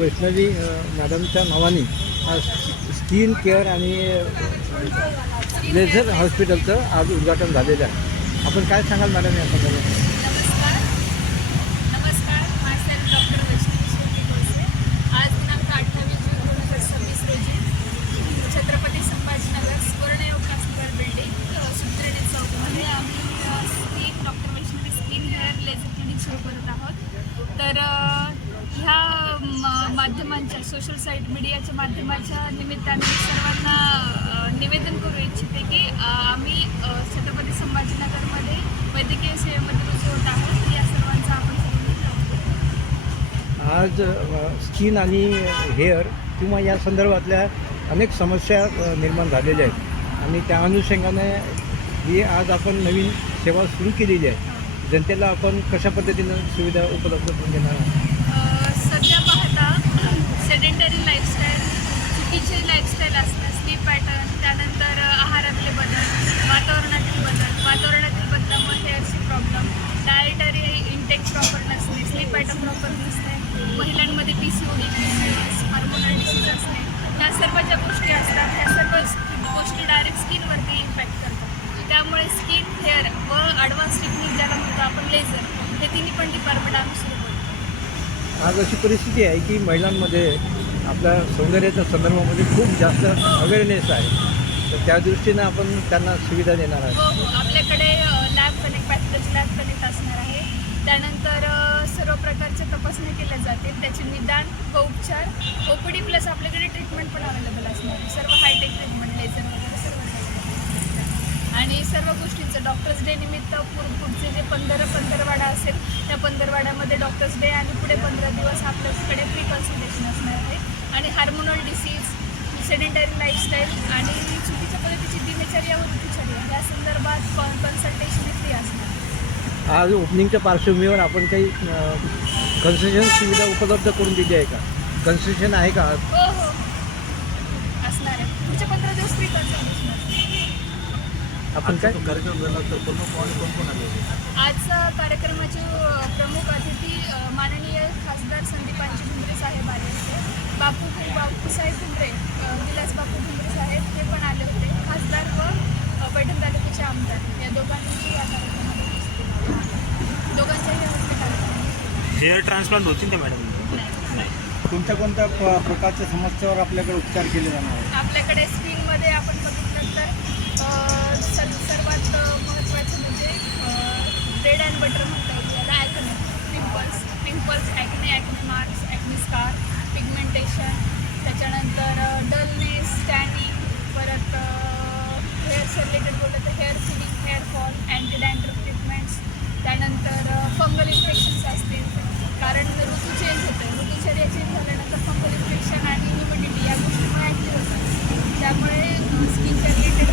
वैष्णवी मॅडमच्या नावाने skin care आणि laser हॉस्पिटलचं आज उद्घाटन झालेलं आहे. आपण काय सांगाल मॅडम या संदर्भात? नमस्कार. माझं डॉक्टर वैष्णवी शेट्टी गोसे. आज दिनांक 28 जून 2026 रोजी छत्रपती संभाजीनगर सुवर्णयोग हॉस्पिटल बिल्डिंग सुत्रेडी चौकमध्ये आम्ही doctor Vaishnavi skin hair laser clinic सुरू करत आहोत. तर ह्या माध्यमांच्या सोशल साईट मीडियाच्या माध्यमाच्या निमित्ताने सर्वांना निवेदन करू इच्छिते की आम्ही छत्रपती संभाजीनगरमध्ये वैद्यकीय सेवेमध्ये रुजू होत आहोत. या सर्वांचा आपण आज स्किन आणि हेअर किंवा या संदर्भातल्या अनेक समस्या निर्माण झालेल्या आहेत आणि त्या अनुषंगाने ही आज आपण नवीन सेवा सुरू केलेली आहे. जनतेला आपण कशा पद्धतीनं सुविधा उपलब्ध करून देणार आहोत? सध्या पाहता सेडेंटरी लाईफस्टाईल, चुकीचे लाईफस्टाईल असणं, स्लीप पॅटर्न, त्यानंतर आहारातले बदल, वातावरणातील बदलामुळे हेअरची प्रॉब्लेम, डाएटरी इंटेक प्रॉपर नसणे, स्लीप पॅटर्न प्रॉपर नसणे, महिलांमध्ये PCOD, हार्मोनल डिसीज असणे, ह्या सर्व ज्या गोष्टी असतात ह्या सर्व गोष्टी डायरेक्ट स्किनवरती इम्पॅक्ट करतात. त्यामुळे स्किन, हेअर व ॲडव्हान्स टेक्निक ज्याला म्हणतो आपण लेझर, हे तिन्ही पण डिपार्टमेंट आम्ही सुरू करतो. आज अशी परिस्थिती आहे की महिलांमध्ये आपल्या सौंदर्याच्या संदर्भामध्ये खूप जास्त अवेअरनेस आहे, तर त्या दृष्टीनं आपण त्यांना सुविधा देणार आहे. हो, आपल्याकडे lab connect, pathology lab connect असणार आहे. त्यानंतर सर्व प्रकारच्या तपासणी केल्या जातील, त्याचे निदान व उपचार, OPD प्लस आपल्याकडे ट्रीटमेंट पण अवेलेबल असणार आहे. सर्व हायटेक ट्रीटमेंट, लेझर वगैरे सर्व आणि सर्व गोष्टींचं डॉक्टर्स डे निमित्त पुढचे जे 15 असेल त्या 15 डॉक्टर्स डे आणि पुढे 15 दिवस आपल्याकडे फ्री कन्सल्टेशन असणार आहे. आणि हार्मोनल डिसीज, सेडेंटरी लाईफस्टाईल आणि चुकीच्या पद्धतीची दिनचर्या व ऋतुचर्या या संदर्भात कन्सल्टेशन फ्री असणार. आज ओपनिंगच्या पार्श्वभूमीवर आपण काही कन्सेशन सुविधा उपलब्ध करून दिली आहे का? कन्सेशन आहे का? हो असणार आहे. पुढचे 15 दिवस फ्री कन्सल्टेशन असणार. आपण काय कार्यक्रम झाला तर कोण आले? आजचा कार्यक्रमाचे प्रमुख अतिथी माननीय खासदार संदीपांजी भुमरे साहेब आले होते. बापूसाहेब भुमरे, विलास बापू भुमरे साहेब हे पण आले होते. खासदार व पैठण तालुक्याचे आमदार या दोघांची या कार्यक्रमामध्ये दोघांच्याही हस्ते कार्यक्रम. हेअर ट्रान्सप्लांट होतील का मॅडम? कोणत्या प्रकारच्या समस्यावर आपल्याकडे उपचार केले जाणार आहे? आपल्याकडे स्किनमध्ये आपण बघितलं तर सर्वात महत्त्वाचं म्हणजे ब्रेड अँड बटर म्हणता येईल याला. Acne, pimples, acne marks, acne scar, pigmentation, त्याच्यानंतर डलनेस, टॅनिंग, परत हेअरच्या रिलेटेड बोललं तर hair filling, hair fall, anti dandruff treatments, त्यानंतर फंगल इन्फेक्शन्स असतील. कारण ऋतू चेंज होतं, ऋतुचर्या चेंज झाल्यानंतर फंगल इन्फेक्शन आणि ह्युमिडिटी या गोष्टीमुळे ॲक्टिव्ह होतात. त्यामुळे स्किनच्या रिलेटेड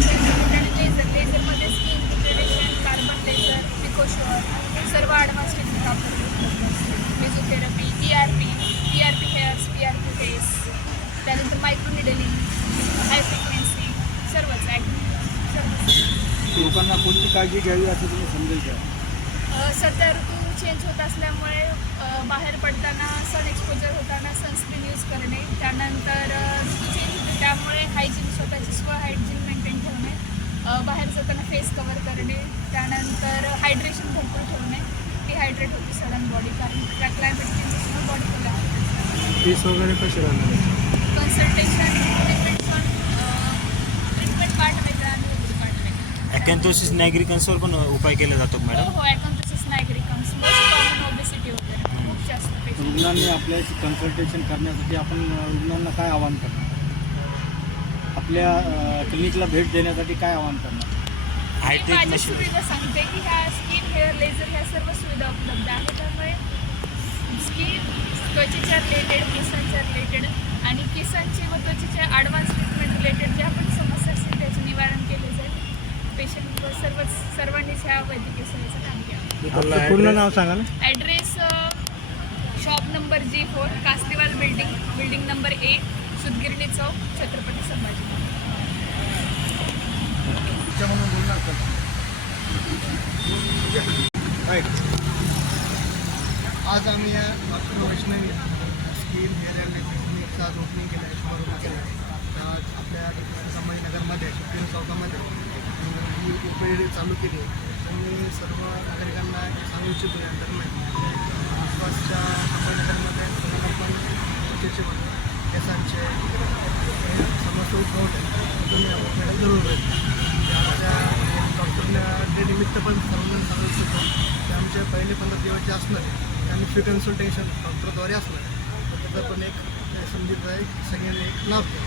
लेझरमध्ये skin degradation, carbon laser, PicoSure सर्व ॲडव्हान्स टेक्निक आपल्याकडे mesotherapy, PRP hairs, PRP face, त्यानंतर मायक्रोनिडलिंग, हाय फ्रिक्वेन्सी सर्वच लोकांना कोणती काळजी घ्यावी असं तुम्ही समजेल का? सध्या ऋतू चेंज होत असल्यामुळे बाहेर पडताना सन एक्सपोजर होताना सनस्क्रीन यूज करणे, त्यानंतर ऋतू चेंज होते त्यामुळे हायजीन, स्वतःची हायजीन मेंटेन ठेवणे, बाहेर जाताना फेस कवर करणे, त्यानंतर हायड्रेशन भरपूर ठेवणे. डिहायड्रेट होते सडन बॉडी कारण क्लायमेट चेंजेसमुळे बॉडी कोलॅप्स. फीस वगैरे कशी राहणार आहे? कन्सल्टेशन ट्रीटमेंट पार्ट वेगळा आणि ओपीडी पार्ट वेगळा. ॲकॅन्थोसिस नायग्रिकन्सवर पण उपाय केला जातो मॅडम? हो, ॲकॅन्थोसिस नायग्रिकन्स, मोस्ट कॉमन ओबेसिटी वगैरे खूप जास्त पेशंट. रुग्णांनी आपल्याशी कन्सल्टेशन करण्यासाठी आपण रुग्णांना काय आवाहन करणार? आपल्या क्लिनिकला भेट देण्यासाठी काय आवाहन करणार? हायटेक माझी मशीन सुविधा सांगते की ह्या स्किन, हेअर, लेझर ह्या सर्व सुविधा उपलब्ध आहेत. त्यामुळे स्किन, त्वचेच्या रिलेटेड, केसांच्या रिलेटेड आणि केसांची व त्वचेच्या ॲडव्हान्स ट्रीटमेंट रिलेटेड ज्या पण समस्या असतील त्याचे निवारण केले जाईल. पेशंट व सर्वांनीच ह्या वैद्यकीय सेवेचं काम घ्यावं. पूर्ण नाव सांगा ना. Address shop number G4, Kastiwal building number A, सुदगिरणी चौक, छत्रपती संभाजी. आज आम्ही या doctor Vaishnavi skin hair and आज ओपनिंग केलं आहे, शुभारंभ केला आहे. तर आज आपल्या संभाजीनगरमध्ये शिवसेना चौकामध्ये ही उपयोगी चालू केली आहे. तर मी सर्व नागरिकांना सांगू इच्छितो या दरम्यान आसपासच्या संभाजीनगरमध्ये पण त्याचे केसांचे समस्या उद्भवत आहे. तुम्ही आपल्याला जरूर राहील आमच्या डॉक्टरच्या डे निमित्त पण सर्वांना सांगू इच्छितो की आमचे पहिले 15 दिवस जे असणार आहे ते आम्ही फ्री कन्सल्टेशन डॉक्टरद्वारे असणार तर त्याचा पण एक संधीचा एक सगळ्यांनी एक लाभ घ्या.